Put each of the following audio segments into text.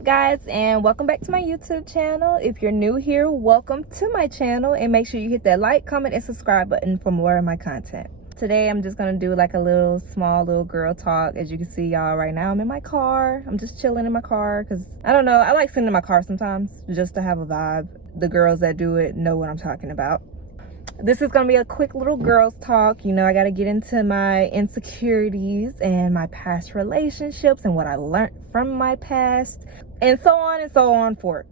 up, guys, and welcome back to my YouTube channel. If you're new here, welcome to my channel, and make sure you hit that like, comment, and subscribe button for more of my content. Today I'm just gonna do like a little girl talk. As you can see, y'all, right now I'm in my car. I'm just chilling in my car because I don't know, I like sitting in my car sometimes just to have a vibe. The girls that do it know what I'm talking about. This is gonna be a quick little girls talk. You know, I gotta get into my insecurities and my past relationships and what I learned from my past, and so on forth.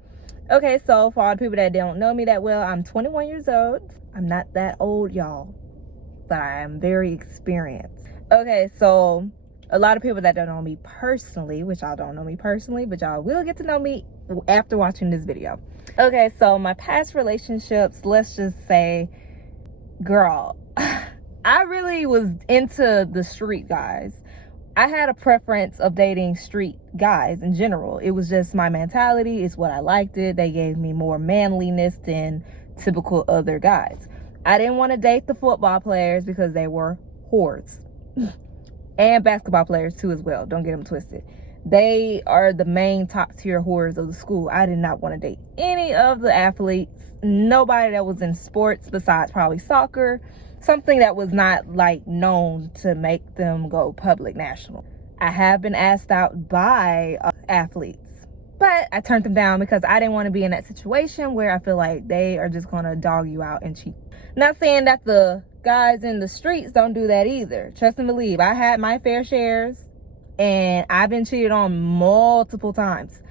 Okay, so for all the people that don't know me that well, I'm 21 years old. I'm not that old, y'all, but I am very experienced. Okay, so a lot of people that don't know me personally, which y'all don't know me personally, but y'all will get to know me after watching this video. Okay, so my past relationships, let's just say, girl, I really was into the street guys. I had a preference of dating street guys in general. It was just my mentality. It's what I liked it. They gave me more manliness than typical other guys. I didn't want to date the football players because they were whores. And basketball players too as well. Don't get them twisted. They are the main top tier whores of the school. I did not want to date any of the athletes. Nobody that was in sports besides probably soccer. Something that was not like known to make them go public national. I have been asked out by athletes, but I turned them down because I didn't want to be in that situation where I feel like they are just going to dog you out and cheat. Not saying that the guys in the streets don't do that either. Trust and believe. I had my fair shares and I've been cheated on multiple times.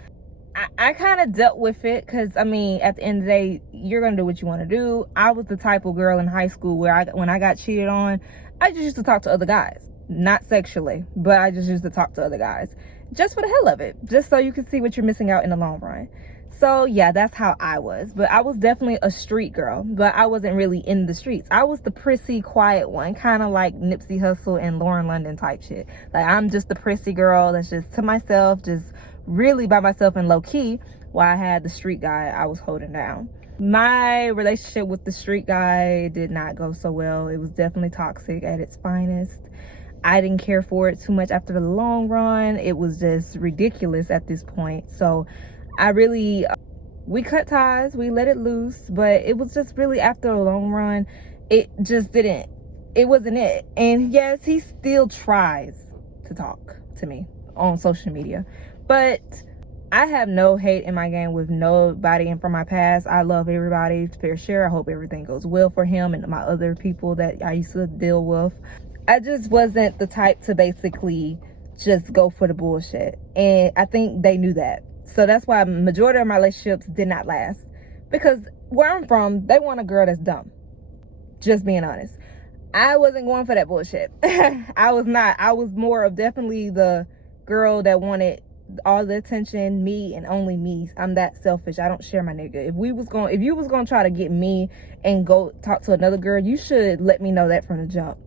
I kind of dealt with it because, I mean, at the end of the day, you're going to do what you want to do. I was the type of girl in high school where when I got cheated on, I just used to talk to other guys. Not sexually, but I just used to talk to other guys. Just for the hell of it. Just so you can see what you're missing out in the long run. So, yeah, that's how I was. But I was definitely a street girl. But I wasn't really in the streets. I was the prissy, quiet one. Kind of like Nipsey Hussle and Lauren London type shit. Like, I'm just the prissy girl that's just to myself, just really by myself and low key, while I had the street guy I was holding down. My relationship with the street guy did not go so well. It was definitely toxic at its finest. I didn't care for it too much after the long run. It was just ridiculous at this point. So we cut ties, we let it loose, but it was just really after a long run, it wasn't it. And yes, he still tries to talk to me on social media. But I have no hate in my game with nobody and from my past. I love everybody, fair share. I hope everything goes well for him and my other people that I used to deal with. I just wasn't the type to basically just go for the bullshit. And I think they knew that. So that's why the majority of my relationships did not last. Because where I'm from, they want a girl that's dumb. Just being honest. I wasn't going for that bullshit. I was not. I was more of definitely the girl that wanted all the attention, me and only me. I'm that selfish. I don't share my nigga. If you was gonna try to get me and go talk to another girl, you should let me know that from the jump,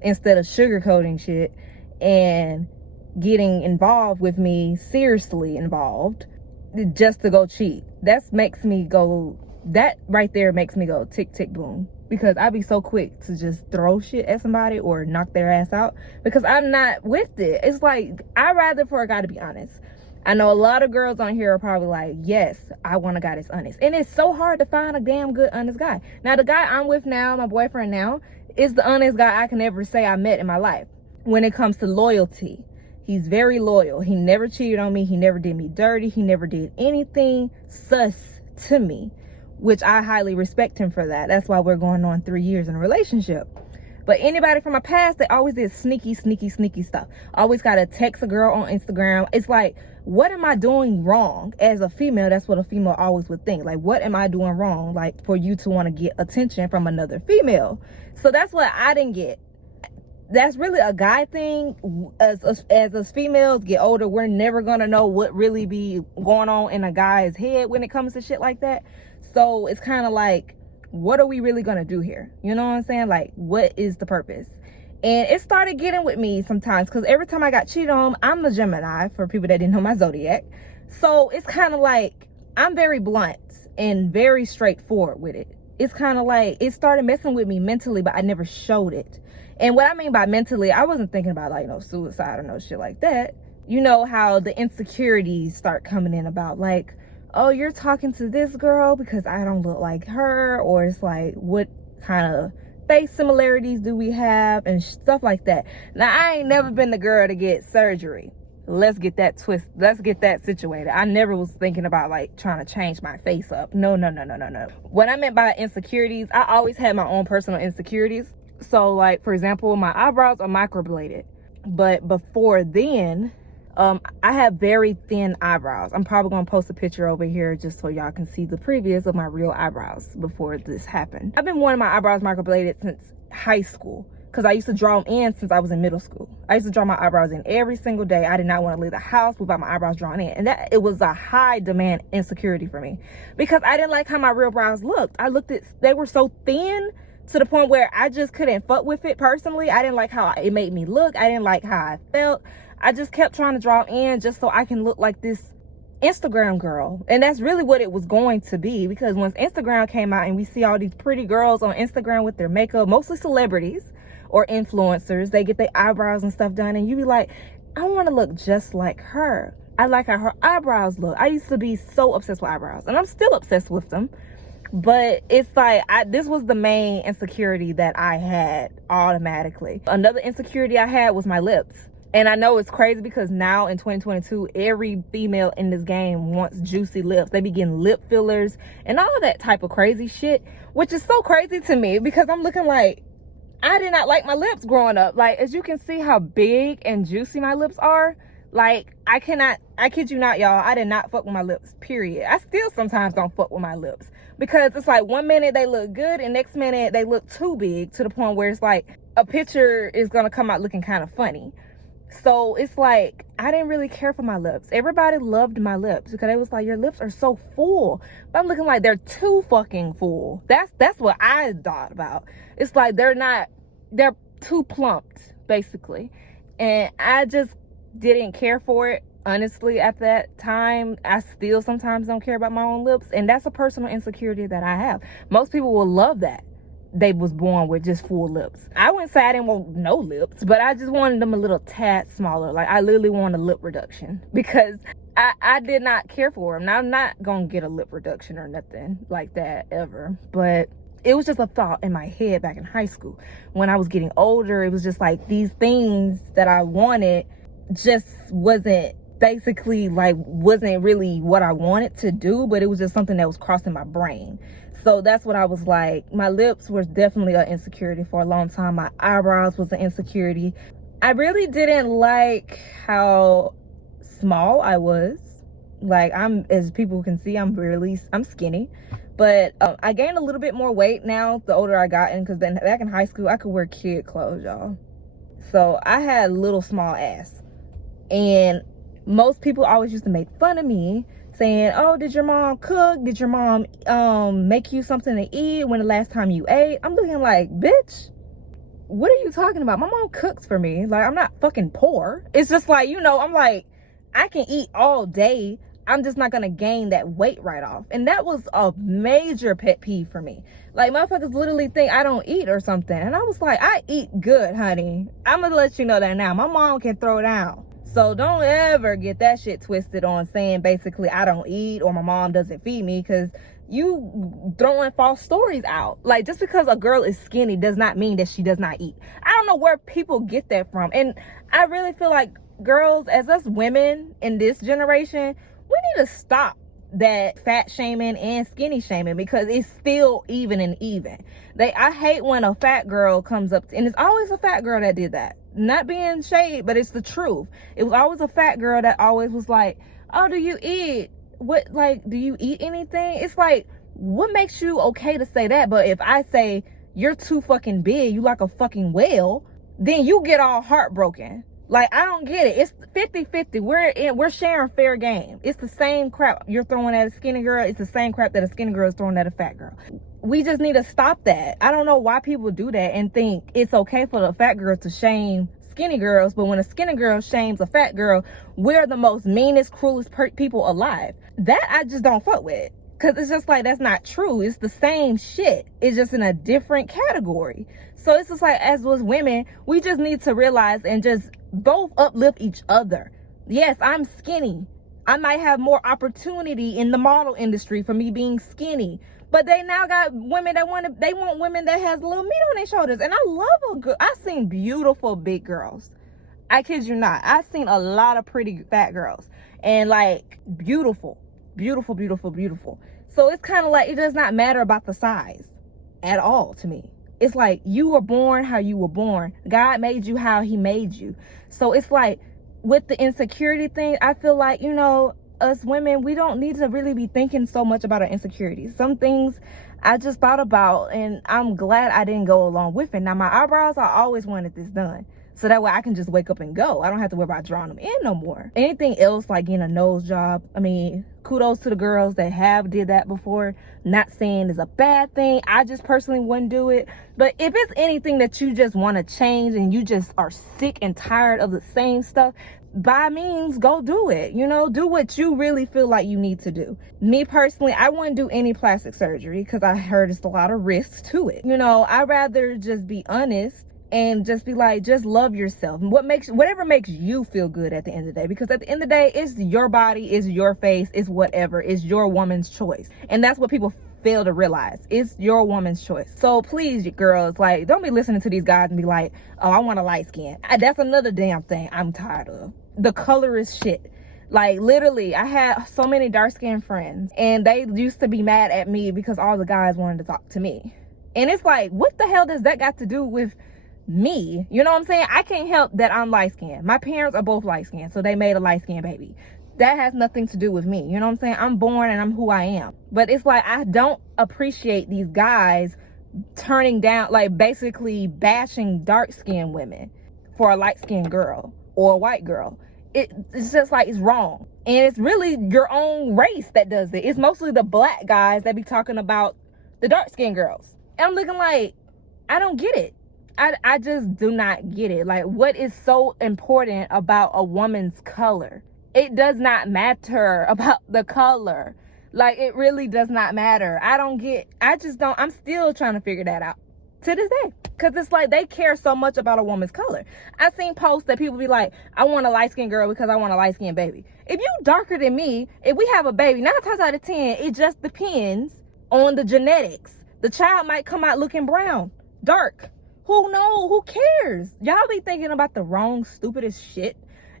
instead of sugarcoating shit and getting involved with me, seriously involved, just to go cheat. That right there makes me go tick tick boom, because I'd be so quick to just throw shit at somebody or knock their ass out because I'm not with it. It's like, I'd rather for a guy to be honest. I know a lot of girls on here are probably like, yes, I want a guy that's honest. And it's so hard to find a damn good honest guy. Now, the guy I'm with now, my boyfriend now, is the honest guy I can ever say I met in my life. When it comes to loyalty, he's very loyal. He never cheated on me. He never did me dirty. He never did anything sus to me, which I highly respect him for that. That's why we're going on 3 years in a relationship. But anybody from my past, they always did sneaky stuff. Always got to text a girl on Instagram. It's like, what am I doing wrong as a female? That's what a female always would think. Like, what am I doing wrong? Like, for you to want to get attention from another female. So that's what I didn't get. That's really a guy thing. As us females get older, we're never going to know what really be going on in a guy's head when it comes to shit like that. So it's kind of like, what are we really going to do here? You know what I'm saying? Like, what is the purpose? And it started getting with me sometimes because every time I got cheated on, I'm a Gemini, for people that didn't know my zodiac. So it's kind of like, I'm very blunt and very straightforward with it. It's kind of like, it started messing with me mentally, but I never showed it. And what I mean by mentally, I wasn't thinking about like no suicide or no shit like that. you know how the insecurities start coming in about like, oh, you're talking to this girl because I don't look like her, or it's like, what kind of face similarities do we have, and stuff like that. Now, I ain't never been the girl to get surgery. Let's get that situated. I never was thinking about like trying to change my face up. No. What I meant by insecurities, I always had my own personal insecurities. So like, for example, my eyebrows are microbladed, but before then, I have very thin eyebrows. I'm probably gonna post a picture over here just so y'all can see the previous of my real eyebrows before this happened. I've been wanting my eyebrows microbladed since high school, because I used to draw them in since I was in middle school. I used to draw my eyebrows in every single day. I did not want to leave the house without my eyebrows drawn in. And it was a high demand insecurity for me, because I didn't like how my real brows looked. They were so thin to the point where I just couldn't fuck with it personally. I didn't like how it made me look. I didn't like how I felt. I just kept trying to draw in just so I can look like this Instagram girl. And that's really what it was going to be, because once Instagram came out and we see all these pretty girls on Instagram with their makeup, mostly celebrities or influencers, they get their eyebrows and stuff done, and you be like, I want to look just like her. I like how her eyebrows look. I used to be so obsessed with eyebrows, and I'm still obsessed with them. But it's like, this was the main insecurity that I had automatically. Another insecurity I had was my lips. And I know it's crazy because now in 2022, every female in this game wants juicy lips. They be getting lip fillers and all of that type of crazy shit, which is so crazy to me because I'm looking like, I did not like my lips growing up. Like, as you can see how big and juicy my lips are. Like, I kid you not, y'all, I did not fuck with my lips, period. I still sometimes don't fuck with my lips, because it's like one minute they look good and next minute they look too big, to the point where it's like a picture is gonna come out looking kind of funny. So it's like, I didn't really care for my lips. Everybody loved my lips because it was like, your lips are so full. But I'm looking like they're too fucking full. That's what I thought about. It's like they're too plumped, basically. And I just didn't care for it, honestly, at that time. I still sometimes don't care about my own lips. And that's a personal insecurity that I have. Most people will love that they was born with just full lips. I wouldn't say I didn't want no lips, but I just wanted them a little tad smaller. Like, I literally wanted a lip reduction because I did not care for them. Now, I'm not gonna get a lip reduction or nothing like that ever, but it was just a thought in my head back in high school. When I was getting older, it was just like these things that I wanted just wasn't really what I wanted to do, but it was just something that was crossing my brain. So that's what I was like. My lips were definitely an insecurity for a long time. My eyebrows was an insecurity. I really didn't like how small I was. Like, as people can see, I'm skinny. But I gained a little bit more weight now the older I gotten, because then back in high school, I could wear kid clothes, y'all. So I had a little small ass. And most people always used to make fun of me, saying, oh, did your mom cook? Did your mom make you something to eat when the last time you ate? I'm looking like, bitch, what are you talking about? My mom cooks for me. Like, I'm not fucking poor. It's just like, I'm like, I can eat all day. I'm just not gonna gain that weight right off. And that was a major pet peeve for me. Like, motherfuckers literally think I don't eat or something. And I was like, I eat good, honey. I'm gonna let you know that now. My mom can throw down. So don't ever get that shit twisted on saying basically I don't eat or my mom doesn't feed me, because you throwing false stories out. Like, just because a girl is skinny does not mean that she does not eat. I don't know where people get that from. And I really feel like girls, as us women in this generation, we need to stop that fat shaming and skinny shaming, because it's still even and even. I hate when a fat girl comes up and it's always a fat girl that did that. Not being shade, but it's the truth. It was always a fat girl that always was like, oh, do you eat? Do you eat anything? It's like, what makes you okay to say that? But if I say you're too fucking big, you like a fucking whale, then you get all heartbroken. Like, I don't get it. It's 50-50. We're sharing fair game. It's the same crap you're throwing at a skinny girl. It's the same crap that a skinny girl is throwing at a fat girl. We just need to stop that. I don't know why people do that and think it's okay for the fat girl to shame skinny girls, but when a skinny girl shames a fat girl, we're the most meanest, cruelest people alive. That I just don't fuck with. Because it's just like, that's not true. It's the same shit. It's just in a different category. So it's just like, as was women, we just need to realize and just both uplift each other. Yes, I'm skinny. I might have more opportunity in the model industry for me being skinny. But they now got women that want women that has a little meat on their shoulders. And I love a good, I've seen beautiful big girls. I kid you not. I've seen a lot of pretty fat girls. And like beautiful, beautiful, beautiful, beautiful. So it's kind of like, it does not matter about the size at all to me. It's like you were born how you were born. God made you how he made you. So it's like with the insecurity thing, I feel like, you know, us women, we don't need to really be thinking so much about our insecurities. Some things I just thought about, and I'm glad I didn't go along with it. Now my eyebrows, I always wanted this done, so that way I can just wake up and go. I don't have to worry about drawing them in no more. Anything else like getting a nose job, I mean, kudos to the girls that have did that before. Not saying it's a bad thing. I just personally wouldn't do it. But if it's anything that you just want to change and you just are sick and tired of the same stuff, by means, go do it. You know, do what you really feel like you need to do. Me personally, I wouldn't do any plastic surgery because I heard it's a lot of risks to it. You know, I'd rather just be honest and just be like, just love yourself. Whatever makes you feel good at the end of the day. Because at the end of the day, it's your body, it's your face, it's whatever. It's your woman's choice. And that's what people fail to realize. It's your woman's choice. So please, you girls, like, don't be listening to these guys and be like, oh, I want a light skin. That's another damn thing I'm tired of. The color is shit. Like, literally, I had so many dark-skinned friends, and they used to be mad at me because all the guys wanted to talk to me. And it's like, what the hell does that got to do with me? You know what I'm saying? I can't help that I'm light-skinned. My parents are both light-skinned, so they made a light-skinned baby. That has nothing to do with me. You know what I'm saying? I'm born and I'm who I am. But it's like, I don't appreciate these guys turning down, like basically bashing dark-skinned women for a light-skinned girl or a white girl. It's just like, it's wrong. And it's really your own race that does it. It's mostly the black guys that be talking about the dark-skinned girls. And I'm looking like, I don't get it. I just do not get it. Like, what is so important about a woman's color? It does not matter about the color. Like, it really does not matter. I'm still trying to figure that out to this day. Because it's like, they care so much about a woman's color. I've seen posts that people be like, I want a light-skinned girl because I want a light-skinned baby. If you darker than me, if we have a baby, 9 times out of 10, it just depends on the genetics. The child might come out looking brown, dark. Who knows? Who cares? Y'all be thinking about the wrong, stupidest shit.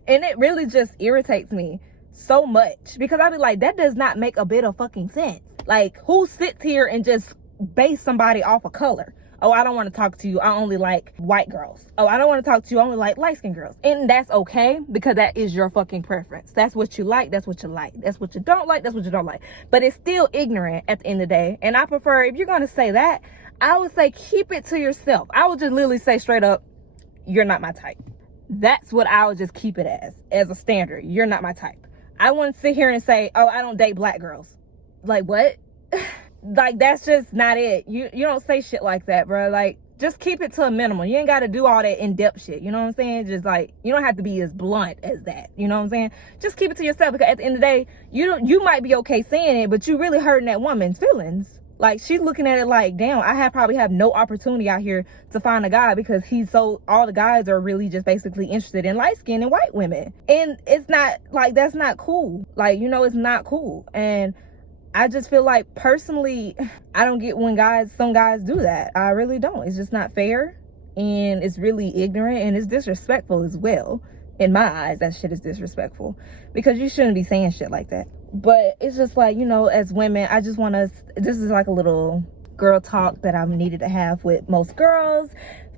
And it really just irritates me so much. Because I be like, that does not make a bit of fucking sense. Like, who sits here and just base somebody off of color? Oh, I don't want to talk to you. I only like white girls. Oh, I don't want to talk to you. I only like light-skinned girls. And that's okay, because that is your fucking preference. That's what you like. That's what you like. That's what you don't like. That's what you don't like. But it's still ignorant at the end of the day. And I prefer, if you're going to say that, I would say keep it to yourself. I would just literally say straight up, you're not my type. That's what I would just keep it as a standard. You're not my type. I wouldn't sit here and say, oh, I don't date black girls. Like, what? Like, that's just not it. You don't say shit like that, bro. Like, just keep it to a minimum. You ain't got to do all that in-depth shit. You know what I'm saying? Just like, you don't have to be as blunt as that. You know what I'm saying? Just keep it to yourself, because at the end of the day, you might be okay saying it, but you really hurting that woman's feelings. Like, she's looking at it like, damn, I probably have no opportunity out here to find a guy, because all the guys are really just basically interested in light-skinned and white women. And it's not, like, that's not cool. Like, you know, it's not cool. And I just feel like, personally, I don't get when some guys do that. I really don't. It's just not fair. And it's really ignorant, and it's disrespectful as well. In my eyes, that shit is disrespectful, because you shouldn't be saying shit like that. But it's just like, you know, as women, I just want us, this is like a little girl talk that I've needed to have with most girls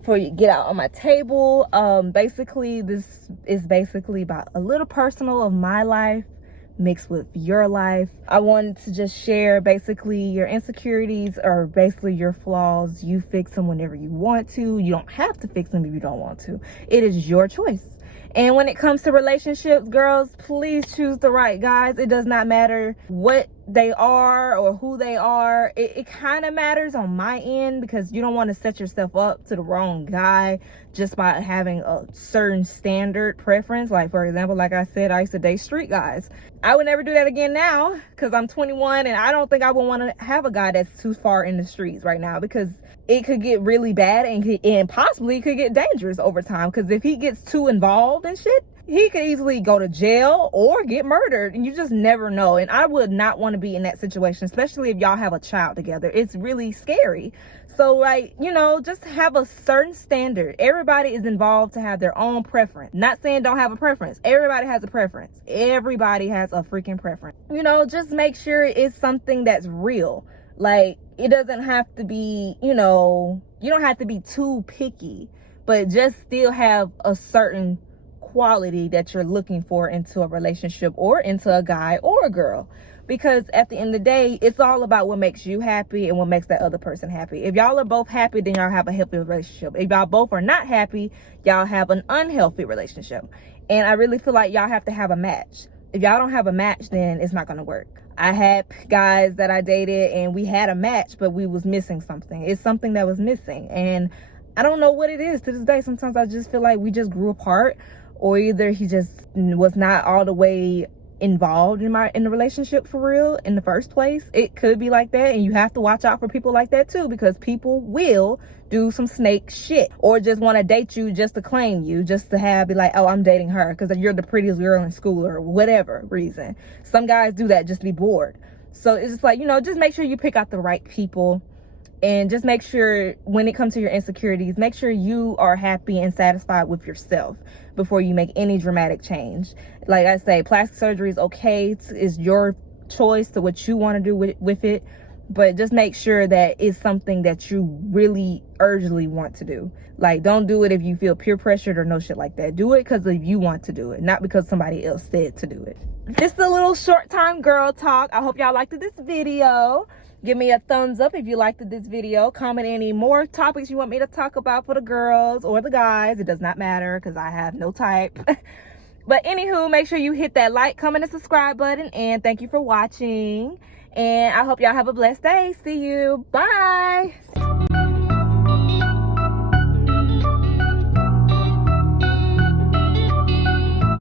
for you to get out on my table. Basically, this is basically about a little personal of my life mixed with your life. I wanted to just share basically your insecurities, or basically your flaws. You fix them whenever you want to. You don't have to fix them if you don't want to. It is your choice. And when it comes to relationships, girls, please choose the right guys. It does not matter what they are or who they are. It kind of matters on my end, because you don't want to set yourself up to the wrong guy just by having a certain standard preference. Like, for example, like I said, I used to date street guys. I would never do that again now, because I'm 21, and I don't think I would want to have a guy that's too far in the streets right now, because it could get really bad, and possibly could get dangerous over time. Because if he gets too involved and shit, he could easily go to jail or get murdered, and you just never know. And I would not want to be in that situation, especially if y'all have a child together. It's really scary. So, like, you know, just have a certain standard. Everybody is involved to have their own preference. Not saying don't have a preference. Everybody has a preference. Everybody has a freaking preference. You know, just make sure it's something that's real. Like, it doesn't have to be, you know, you don't have to be too picky, but just still have a certain quality that you're looking for into a relationship or into a guy or a girl. Because at the end of the day, it's all about what makes you happy and what makes that other person happy. If y'all are both happy, then y'all have a healthy relationship. If y'all both are not happy, y'all have an unhealthy relationship. And I really feel like y'all have to have a match. If y'all don't have a match, then it's not going to work. I had guys that I dated and we had a match, but we was missing something. It's something that was missing. And I don't know what it is to this day. Sometimes I just feel like we just grew apart, or either he just was not all the way involved in the relationship for real in the first place. It could be like that, and you have to watch out for people like that too, because people will do some snake shit or just want to date you just to claim you, just to be like, oh, I'm dating her because you're the prettiest girl in school or whatever reason. Some guys do that just to be bored. So it's just like, you know, just make sure you pick out the right people. And just make sure when it comes to your insecurities, make sure you are happy and satisfied with yourself before you make any dramatic change. Like I say, plastic surgery is okay. It's your choice to what you want to do with it. But just make sure that it's something that you really urgently want to do. Like, don't do it if you feel peer pressured or no shit like that. Do it because you want to do it, not because somebody else said to do it. This is a little short time girl talk. I hope y'all liked this video. Give me a thumbs up if you liked this video. Comment any more topics you want me to talk about for the girls or the guys. It does not matter because I have no type. But anywho, make sure you hit that like, comment, and subscribe button. And thank you for watching. And I hope y'all have a blessed day. See you. Bye.